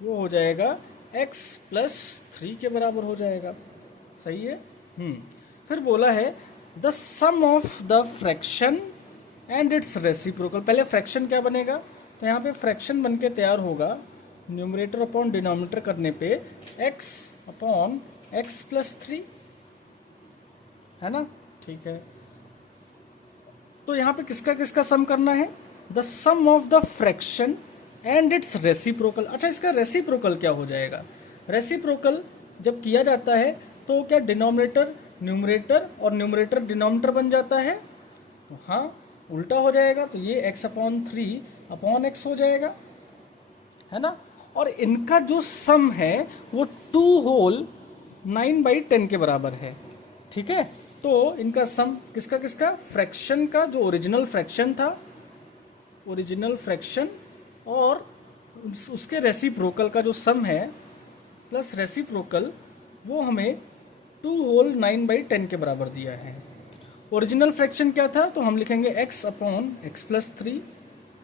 वो हो जाएगा x + 3 के बराबर हो जाएगा। सही है। फिर बोला है the sum of the fraction and its reciprocal. पहले फ्रैक्शन क्या बनेगा, तो यहाँ पे फ्रैक्शन बन के तैयार होगा न्यूमरेटर अपॉन डिनोमिनेटर करने पे x अपॉन x + 3, है ना। ठीक है, तो यहाँ पे किसका किसका सम करना है, the sum of the fraction and its reciprocal. अच्छा, इसका रेसिप्रोकल क्या हो जाएगा, रेसिप्रोकल जब किया जाता है तो क्या डिनोमिनेटर न्यूमरेटर और न्यूमरेटर डिनोमिनेटर बन जाता है, तो हाँ उल्टा हो जाएगा, तो ये x/3/x हो जाएगा, है ना। और इनका जो सम है वो 2 होल 9/10 के बराबर है। ठीक है, तो इनका सम किसका किसका, फ्रैक्शन का जो ओरिजिनल फ्रैक्शन था, ओरिजिनल फ्रैक्शन और उसके रेसिप्रोकल का जो सम है प्लस रेसिप्रोकल, वो हमें 2 होल 9/10 के बराबर दिया है। ओरिजिनल फ्रैक्शन क्या था, तो हम लिखेंगे x/x + 3,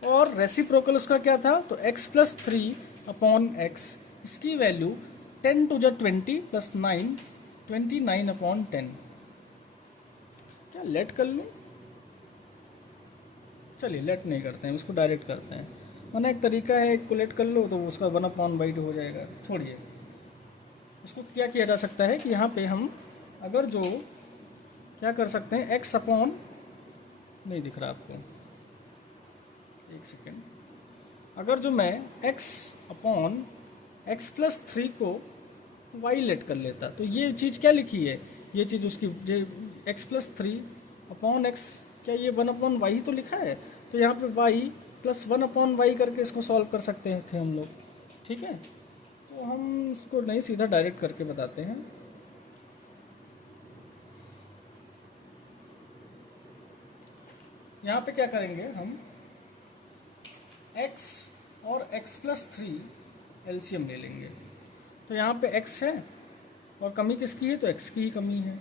और रेसिप्रोकल उसका क्या था, तो x + 3/x। इसकी वैल्यू 10 × 20 + 9 29/10। क्या लेट कर लूँ, चलिए लेट नहीं करते हैं, उसको डायरेक्ट करते हैं, वरना एक तरीका है एक को लेट कर लो तो उसका 1/2 हो जाएगा। छोड़िए, उसको क्या किया जा सकता है कि यहाँ पे हम अगर जो क्या कर सकते हैं, x अपॉन नहीं दिख रहा आपको, एक सेकेंड। अगर जो मैं x अपॉन x प्लस 3 को y लेट कर लेता, तो ये चीज़ क्या लिखी है, ये चीज़ उसकी ये x प्लस 3 अपॉन x, क्या ये 1 अपॉन वाई ही तो लिखा है, तो यहाँ पे y प्लस 1 अपॉन वाई करके इसको सॉल्व कर सकते थे हम लोग, ठीक है। तो हम इसको नहीं, सीधा डायरेक्ट करके बताते हैं। यहाँ पे क्या करेंगे हम, x और x प्लस 3 एलसीएम ले लेंगे। तो यहाँ पे x है और कमी किसकी है, तो x की ही कमी है।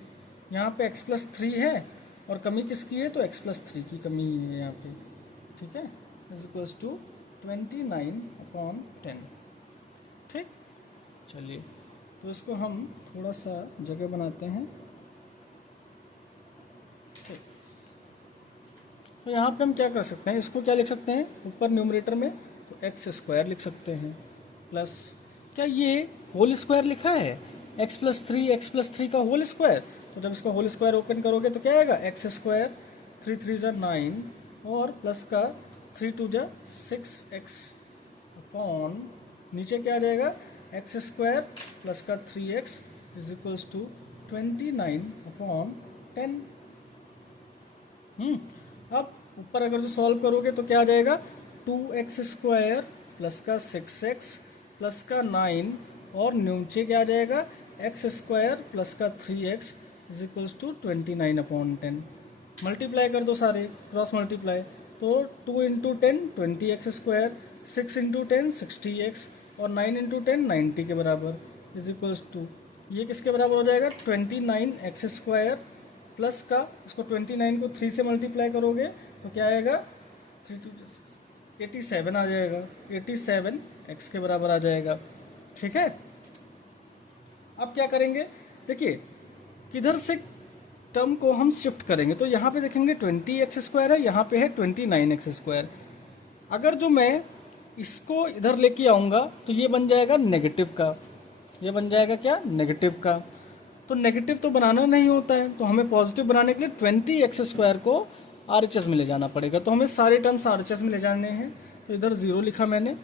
यहाँ पे x प्लस 3 है और कमी किसकी है, तो x प्लस 3 की कमी है यहाँ पे, ठीक है। इज इक्वल्स टू 29 अपॉन 10, ठीक। चलिए, तो इसको हम थोड़ा सा जगह बनाते हैं, ठीक। तो यहाँ पे हम क्या कर सकते हैं, इसको क्या लिख सकते हैं ऊपर न्यूमरेटर में, तो एक्स स्क्वायर लिख सकते हैं प्लस, क्या ये होल स्क्वायर लिखा है, x प्लस 3 का होल स्क्वायर। तो जब इसका होल स्क्वायर ओपन करोगे तो क्या आएगा, एक्स स्क्वायर 3 3 ज़ा 9 और प्लस का 3 2 ज़ा 6x अपॉन नीचे क्या आ जाएगा, एक्स स्क्वायर प्लस का 3x is equals to 29 upon 10। अब ऊपर अगर जो सॉल्व करोगे तो क्या आ जाएगा, 2x स्क्वायर प्लस का 6x प्लस का 9 और नीचे क्या आ जाएगा, एक्स स्क्वायर प्लस का 3x is equals to 29 upon 10। Multiply कर दो सारे, क्रॉस मल्टीप्लाई, तो 2 into 10 20x square, 6 into 10 60x और 9 इंटू 10 90 के बराबर इज इक्वल्स टू, ये किसके बराबर हो जाएगा, 29x स्क्वायर प्लस का, इसको 29 को 3 से मल्टीप्लाई करोगे तो क्या आएगा, 87 आ जाएगा, 87x के बराबर आ जाएगा, ठीक है। अब क्या करेंगे, देखिए किधर से टर्म को हम शिफ्ट करेंगे, तो यहाँ पे देखेंगे 20x स्क्वायर है, यहाँ पे है 29x स्क्वायर। अगर जो मैं इसको इधर लेके आऊँगा तो ये बन जाएगा नेगेटिव का, ये बन जाएगा क्या, नेगेटिव का। तो नेगेटिव तो बनाना नहीं होता है, तो हमें पॉजिटिव बनाने के लिए 20x स्क्वायर को RHS में ले जाना पड़ेगा, तो हमें सारे टर्म्स RHS में ले जाने हैं। तो इधर 0 लिखा मैंने,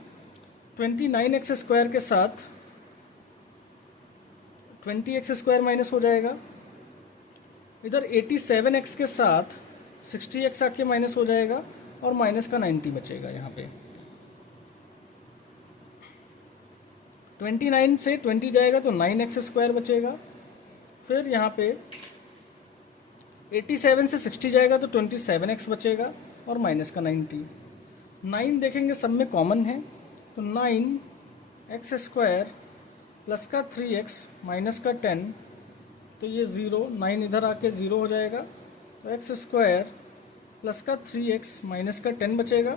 29x स्क्वायर के साथ 20x स्क्वायर माइनस हो जाएगा, इधर 87x के साथ 60x आके माइनस हो जाएगा और माइनस का 90 बचेगा। यहाँ पे 29 से 20 जाएगा तो 9x स्क्वायर बचेगा, फिर यहाँ पे 87 से 60 जाएगा तो 27x बचेगा और माइनस का 90। 9 देखेंगे सब में कॉमन है, तो 9x स्क्वायर प्लस का 3x माइनस का 10, तो ये 0, 9 इधर आके 0 हो जाएगा, तो x स्क्वायर प्लस का 3x माइनस का 10 बचेगा।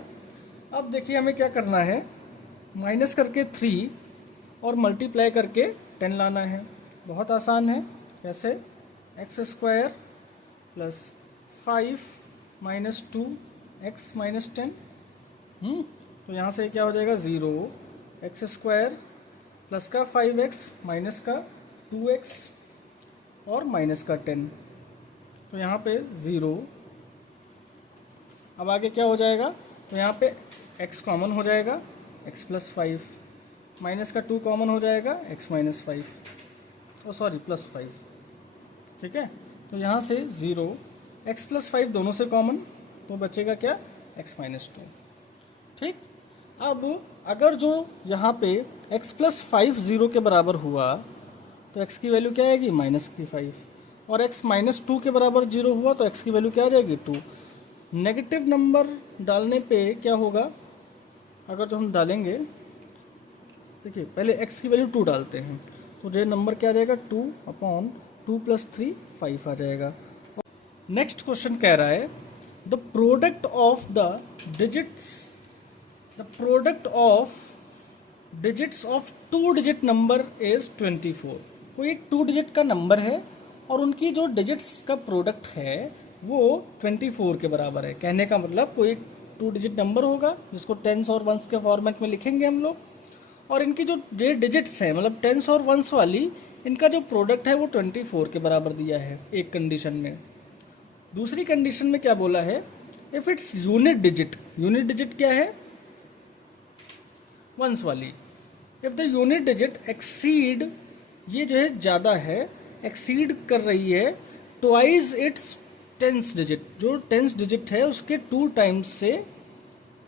अब देखिए हमें क्या करना है, माइनस करके 3 और मल्टीप्लाई करके 10 लाना है, बहुत आसान है। कैसे, x square plus 5 minus 2x minus 10, तो यहाँ से क्या हो जाएगा, 0, एक्स स्क्वायर प्लस का 5x माइनस का 2x और माइनस का 10, तो यहाँ पे 0। अब आगे क्या हो जाएगा, तो यहाँ पे x कॉमन हो जाएगा, x प्लस 5 माइनस का 2 कॉमन हो जाएगा, x माइनस 5, ओ सॉरी प्लस 5, ठीक है। तो यहाँ से 0, x प्लस 5 दोनों से कॉमन, तो बचेगा क्या, x माइनस 2, ठीक। अब अगर जो यहाँ पे x प्लस 5 0 के बराबर हुआ तो x की वैल्यू क्या आएगी, माइनस की 5, और x माइनस 2 के बराबर 0 हुआ तो x की वैल्यू क्या आ जाएगी, 2। नेगेटिव नंबर डालने पे क्या होगा, अगर जो हम डालेंगे, देखिए पहले x की वैल्यू 2 डालते हैं, तो ये नंबर क्या आ जाएगा, 2 अपॉन 2 प्लस 3 5 आ जाएगा। नेक्स्ट क्वेश्चन कह रहा है, the product of the digits of 2 digit number is 24। कोई एक 2 डिजिट का नंबर है और उनकी जो डिजिट्स का प्रोडक्ट है वो 24 के बराबर है। कहने का मतलब कोई एक 2 डिजिट नंबर होगा जिसको टेंस और वंस के फॉर्मेट में लिखेंगे हम लोग, और इनकी जो डिजिट्स है मतलब टेंस और वंस वाली, इनका जो प्रोडक्ट है वो 24 के बराबर दिया है एक कंडीशन में। दूसरी कंडीशन में क्या बोला है इफ इट्स यूनिट डिजिट क्या है, वंस वाली। If the unit digit exceed, ये जो है ज्यादा है, एक्सीड कर रही है ट्वाइस इट्स टेंस डिजिट, जो टेंस डिजिट है उसके 2 टाइम्स से,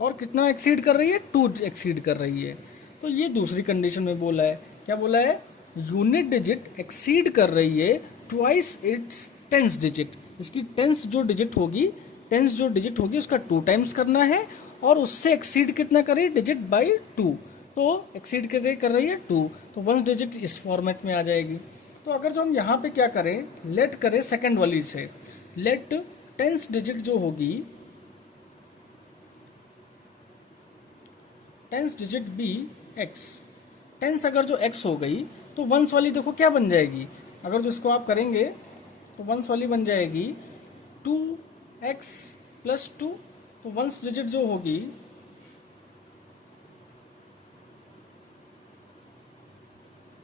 और कितना एक्सीड कर रही है, 2 एक्सीड कर रही है। तो ये दूसरी कंडीशन में बोला है, क्या बोला है, यूनिट डिजिट एक्सीड कर रही है ट्वाइस इट्स टेंस डिजिट, इसकी टेंस जो डिजिट होगी उसका 2 टाइम्स करना है, और उससे एक्सीड कितना कर रही है, डिजिट बाई 2, तो एक्सीड कर रही है 2, तो वंस डिजिट इस फॉर्मेट में आ जाएगी। तो अगर जो हम यहाँ पे क्या करें, लेट करें सेकंड वाली से, लेट टेंस डिजिट जो होगी, tens digit be x, tens अगर जो एक्स हो गई तो वंस वाली देखो क्या बन जाएगी, अगर जो इसको आप करेंगे तो वंस वाली बन जाएगी 2x + 2, तो वंस डिजिट जो होगी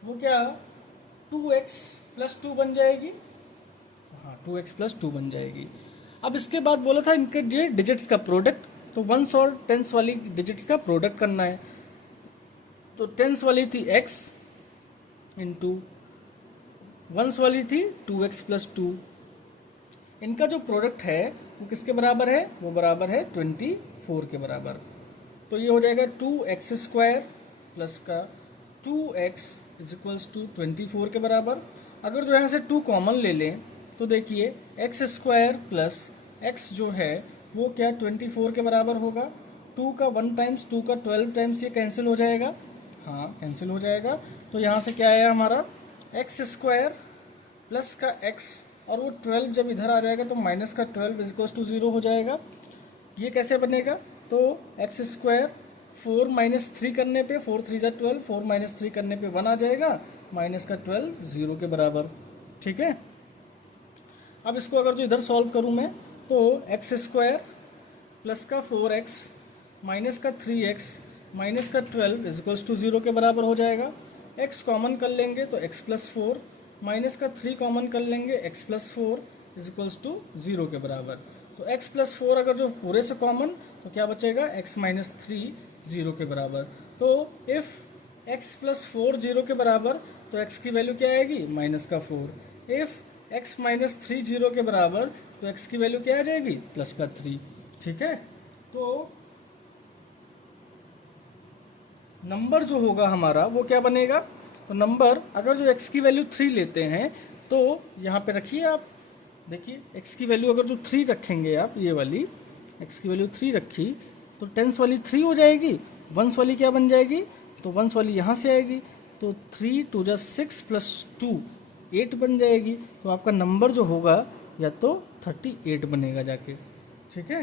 वो क्या 2x + 2 बन जाएगी, हाँ 2x + 2 बन जाएगी। अब इसके बाद बोला था इनके ये डिजिट्स का प्रोडक्ट, तो वंस और टेंस वाली डिजिट्स का प्रोडक्ट करना है। तो टेंस वाली थी x इंटू वंस वाली थी 2x + 2, इनका जो प्रोडक्ट है वो किसके बराबर है, वो बराबर है 24 के बराबर। तो ये हो जाएगा 2x² प्लस का 2x = 24 के बराबर। अगर जो यहाँ से 2 कॉमन ले लें तो देखिए x² प्लस x जो है वो क्या 24 के बराबर होगा, 2 का 1 टाइम्स 2 का 12 टाइम्स ये कैंसिल हो जाएगा, हाँ कैंसिल हो जाएगा। तो यहाँ से क्या आया हमारा x² प्लस का x, और वो 12 जब इधर आ जाएगा तो माइनस का 12 = 0 हो जाएगा। ये कैसे बनेगा, तो x² 4 - 3 करने पे 4 3 = 12, 4 - 3 करने पे 1 आ जाएगा, माइनस का 12 0 के बराबर, ठीक है। अब इसको अगर जो इधर सॉल्व करूं मैं तो x² प्लस का 4x माइनस का 3x माइनस का 12 = 0 के बराबर हो जाएगा। x कॉमन कर लेंगे तो x + 4 माइनस का 3 कॉमन कर लेंगे x + 4 = 0 के बराबर। तो x + 4 अगर जो पूरे से कॉमन तो क्या बचेगा, x - 3 0 के बराबर। तो इफ x + 4 0 के बराबर तो x की वैल्यू क्या आएगी, -4। इफ x - 3 0 के बराबर तो x की वैल्यू क्या आ जाएगी, +3, ठीक है। तो नंबर जो होगा हमारा वो क्या बनेगा, तो नंबर अगर जो x की वैल्यू 3 लेते हैं तो यहाँ पे रखिए आप, देखिए x की वैल्यू अगर जो 3 रखेंगे आप, ये वाली x की वैल्यू 3 रखी तो टेंस वाली 3 हो जाएगी, वंस वाली क्या बन जाएगी, तो वंस वाली यहाँ से आएगी, तो 3 2 = 6 + 2 8 बन जाएगी। तो आपका नंबर जो होगा या तो 38 बनेगा जाके, ठीक है।